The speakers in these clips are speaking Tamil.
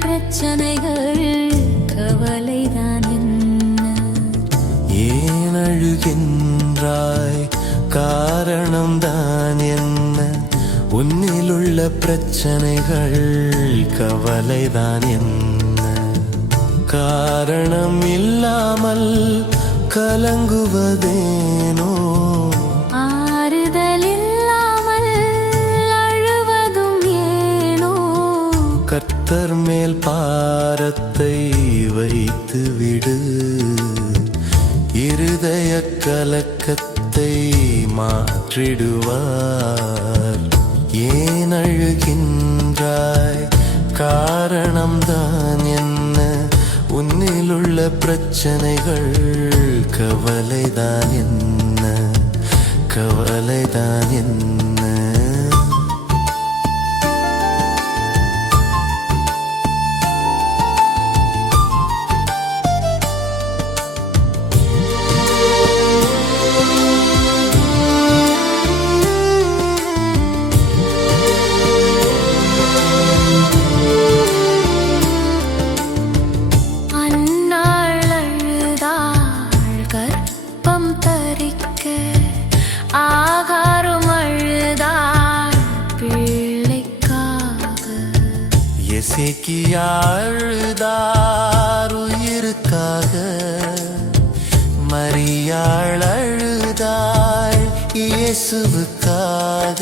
பிரச்சனைகள் கவலைதான் என்ன? ஏன் அழுகின்றாய்? காரணம் தான் என்ன? உன்னிலுள்ள பிரச்சனைகள் கவலைதான் என்ன? காரணம் இல்லாமல் கலங்குவதேனோ? கர்த்தர் மேல் பாரத்தை வைத்து விடு. இருதய கலக்கத்தை மாற்றிடுவார். ஏன் அழுகின்றாய்? காரணம்தான் என்ன? உன்னிலுள்ள பிரச்சனைகள் கவலைதான் என்ன? கவலைதான் என்ன? எசேக்கியா அழுதார் உயிருக்காக மரியாள் அழுதாள் இயேசுவுக்காக.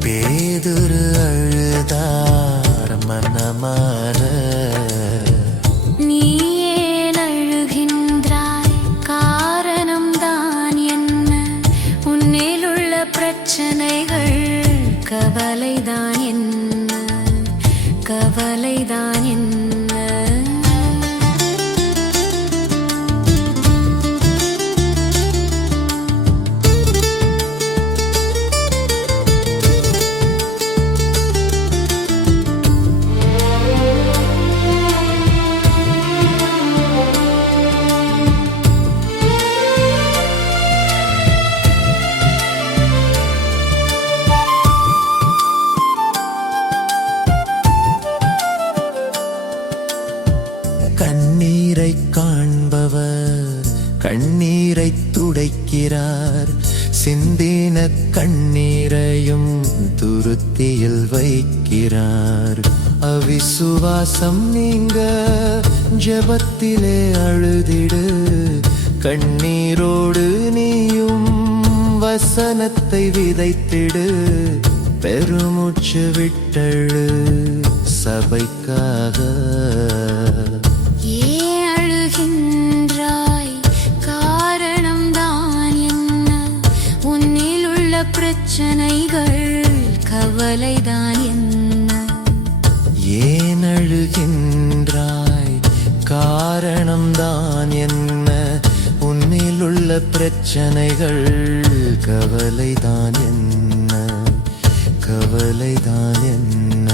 பேதுரு அழுதார் மனமாற. நீ பிரச்சனைகள் கவலை கவலைதான் என்ன கண்ணீரை காண்பவர் கண்ணீரை துடைக்கிறார். சிந்தின கண்ணீரையும் துருத்தியில் வைக்கிறார். அவிசுவாசம் நீங்க ஜபத்திலே அழுதிடு. கண்ணீரோடு நீயும் வசனத்தை விதைத்திடு. பெருமூச்சு விட்டழு சபைக்காக. என்ன? ஏன் அழுகின்றாய்? காரணம்தான் என்ன? உன்னில் உள்ள பிரச்சனைகள் கவலைதான் என்ன? கவலைதான் என்ன?